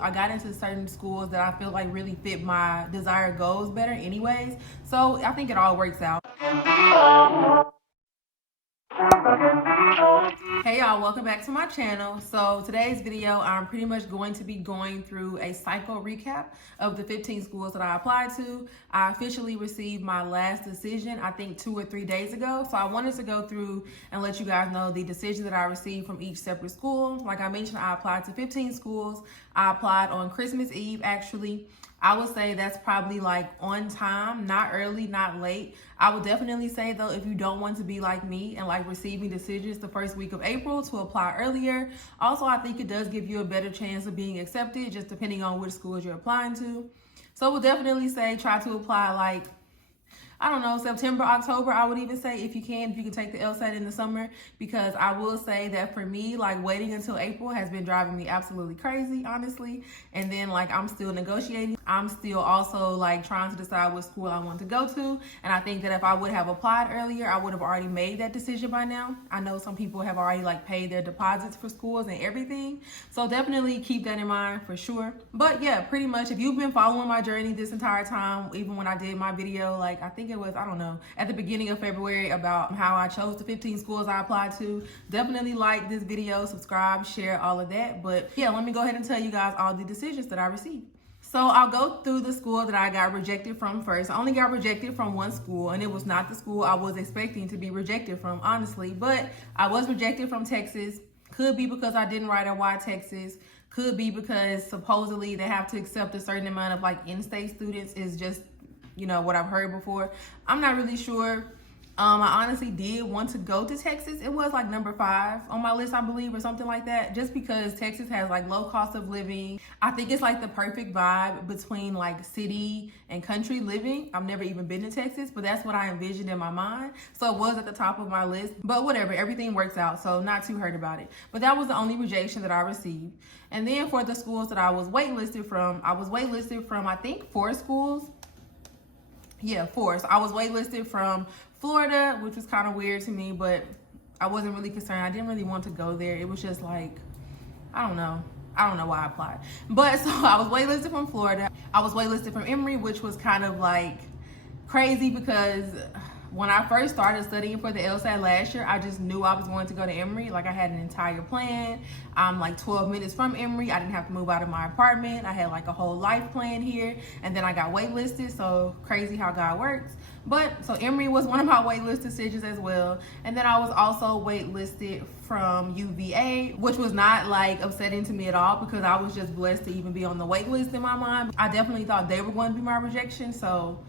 I got into certain schools that I feel like really fit my desired goals better anyways. So I think it all works out. Hey y'all, welcome back to my channel. So today's video, I'm pretty much going to be going through a cycle recap of the 15 schools that I applied to. I officially received my last decision, I think 2 or 3 days ago. So I wanted to go through and let you guys know the decision that I received from each separate school. Like I mentioned, I applied to 15 schools. I applied on Christmas Eve, actually. I would say that's probably like on time, not early, not late. I would definitely say though, if you don't want to be like me and like receiving decisions the first week of April, to apply earlier. Also, I think it does give you a better chance of being accepted, just depending on which schools you're applying to. So we'll definitely say try to apply like, I don't know, September, October, I would even say if you can take the LSAT in the summer, because I will say that for me, like waiting until April has been driving me absolutely crazy, honestly. And then like I'm still negotiating. I'm still also like trying to decide what school I want to go to. And I think that if I would have applied earlier, I would have already made that decision by now. I know some people have already like paid their deposits for schools and everything. So definitely keep that in mind for sure. But yeah, pretty much if you've been following my journey this entire time, even when I did my video, like I think it was, I don't know, at the beginning of February about how I chose the 15 schools I applied to. Definitely like this video, subscribe, share, all of that. But yeah, let me go ahead and tell you guys all the decisions that I received. So I'll go through the school that I got rejected from first. I only got rejected from one school, and it was not the school I was expecting to be rejected from, honestly. But I was rejected from Texas. Could be because I didn't write a why Texas. Could be because supposedly they have to accept a certain amount of like in-state students, is just, you know, what I've heard before. I'm not really sure. I honestly did want to go to Texas. It was like number 5 on my list, I believe, or something like that, just because Texas has like low cost of living. I think it's like the perfect vibe between like city and country living. I've never even been to Texas, but that's what I envisioned in my mind. So it was at the top of my list, but whatever, everything works out. So not too hurt about it. But that was the only rejection that I received. And then for the schools that I was waitlisted from, I think 4 schools. Yeah, 4. So I was waitlisted from Florida, which was kind of weird to me, but I wasn't really concerned. I didn't really want to go there. It was just like, I don't know why I applied. But so I was waitlisted from Florida. I was waitlisted from Emory, which was kind of like crazy because when I first started studying for the LSAT last year, I just knew I was going to go to Emory. Like I had an entire plan. I'm like 12 minutes from Emory. I didn't have to move out of my apartment. I had like a whole life plan here. And then I got waitlisted. So crazy how God works. But so Emory was one of my waitlist decisions as well. And then I was also waitlisted from UVA, which was not like upsetting to me at all because I was just blessed to even be on the waitlist in my mind. I definitely thought they were going to be my rejection. So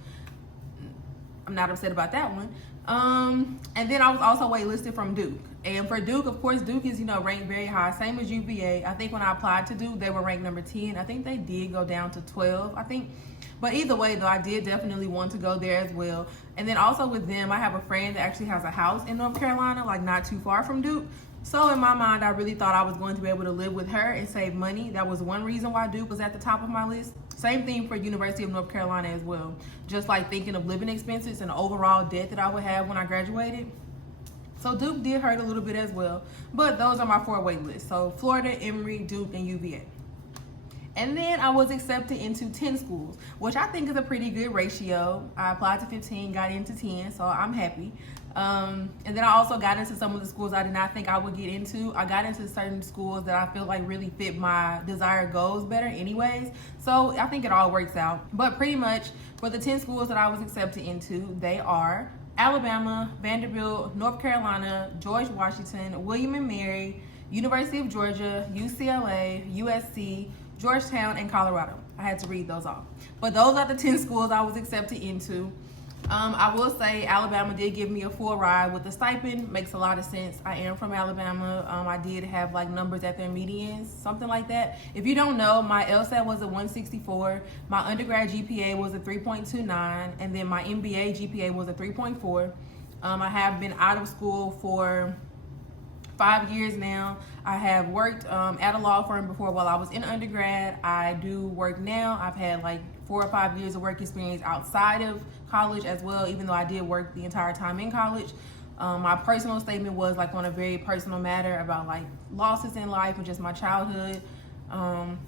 I'm not upset about that one. And then I was also waitlisted from Duke. And for Duke, of course, Duke is, you know, ranked very high, same as UVA. I think when I applied to Duke, they were ranked number 10. I think they did go down to 12, I think. But either way, though, I did definitely want to go there as well. And then also with them, I have a friend that actually has a house in North Carolina, like not too far from Duke. So in my mind, I really thought I was going to be able to live with her and save money. That was one reason why Duke was at the top of my list. Same thing for University of North Carolina as well. Just like thinking of living expenses and the overall debt that I would have when I graduated. So Duke did hurt a little bit as well. But those are my 4 wait lists. So Florida, Emory, Duke, and UVA. And then I was accepted into 10 schools, which I think is a pretty good ratio. I applied to 15, got into 10, so I'm happy. And then I also got into some of the schools I did not think I would get into. I got into certain schools that I feel like really fit my desired goals better anyways. So I think it all works out. But pretty much for the 10 schools that I was accepted into, they are Alabama, Vanderbilt, North Carolina, George Washington, William & Mary, University of Georgia, UCLA, USC, Georgetown, and Colorado. I had to read those off. But those are the 10 schools I was accepted into. I will say Alabama did give me a full ride with the stipend. Makes a lot of sense. I am from Alabama. I did have like numbers at their medians, something like that. If you don't know, my LSAT was a 164. My undergrad GPA was a 3.29. And then my MBA GPA was a 3.4. I have been out of school for 5 years now. I have worked at a law firm before while I was in undergrad. I do work now. I've had like 4 or 5 years of work experience outside of college as well, even though I did work the entire time in college. My personal statement was like on a very personal matter about like losses in life and just my childhood.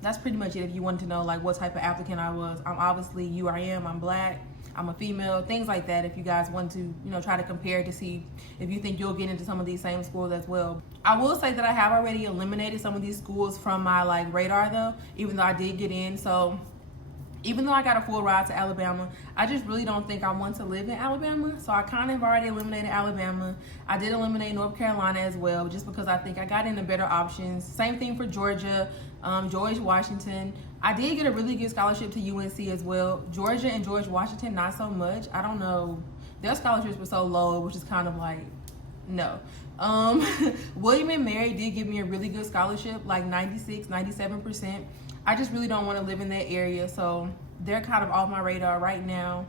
That's pretty much it. If you wanted to know like what type of applicant I was, I'm obviously URM, I'm black, I'm a female, things like that. If you guys want to, try to compare to see if you think you'll get into some of these same schools as well. I will say that I have already eliminated some of these schools from my like radar though, even though I did get in. So even though I got a full ride to Alabama, I just really don't think I want to live in Alabama. So I kind of already eliminated Alabama. I did eliminate North Carolina as well, just because I think I got into better options. Same thing for Georgia, George Washington. I did get a really good scholarship to UNC as well. Georgia and George Washington, not so much. I don't know. Their scholarships were so low, which is kind of like, no. William and Mary did give me a really good scholarship, like 96, 97%. I just really don't want to live in that area, so they're kind of off my radar right now.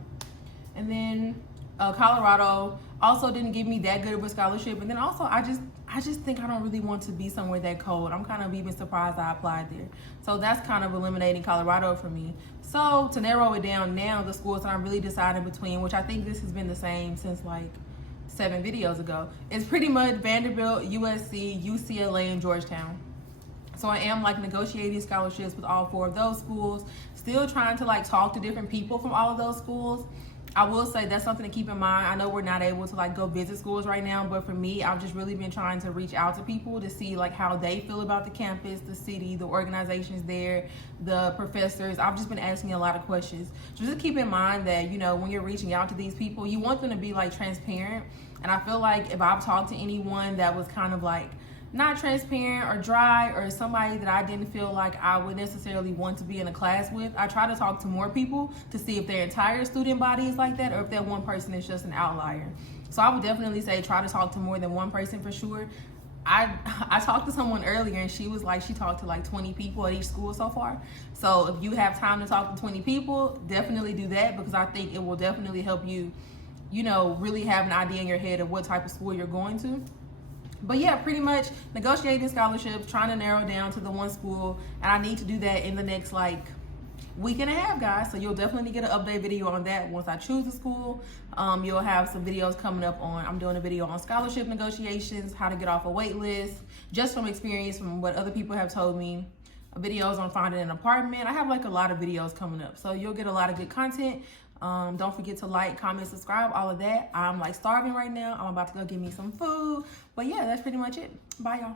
And then Colorado also didn't give me that good of a scholarship. And then also I just think I don't really want to be somewhere that cold. I'm kind of even surprised I applied there. So that's kind of eliminating Colorado for me. So to narrow it down now, the schools that I'm really deciding between, which I think this has been the same since like 7 videos ago, is pretty much Vanderbilt, USC, UCLA, and Georgetown. So I am like negotiating scholarships with all 4 of those schools, still trying to like talk to different people from all of those schools. I will say that's something to keep in mind. I know we're not able to like go visit schools right now, but for me, I've just really been trying to reach out to people to see like how they feel about the campus, the city, the organizations there, the professors. I've just been asking a lot of questions. So just keep in mind that, when you're reaching out to these people, you want them to be like transparent. And I feel like if I've talked to anyone that was kind of like not transparent or dry, or somebody that I didn't feel like I would necessarily want to be in a class with, I try to talk to more people to see if their entire student body is like that or if that one person is just an outlier. So I would definitely say try to talk to more than one person for sure. I talked to someone earlier and she was like, she talked to like 20 people at each school so far. So if you have time to talk to 20 people, definitely do that, because I think it will definitely help you, really have an idea in your head of what type of school you're going to. But yeah, pretty much negotiating scholarships, trying to narrow down to the one school, and I need to do that in the next like week and a half, guys. So you'll definitely get an update video on that once I choose the school. You'll have some videos coming up on, I'm doing a video on scholarship negotiations, how to get off a wait list, just from experience, from what other people have told me. Videos on finding an apartment. I have like a lot of videos coming up, so you'll get a lot of good content. Don't forget to like, comment, subscribe, all of that. I'm like starving right now. I'm about to go get me some food. But yeah, that's pretty much it. Bye, y'all.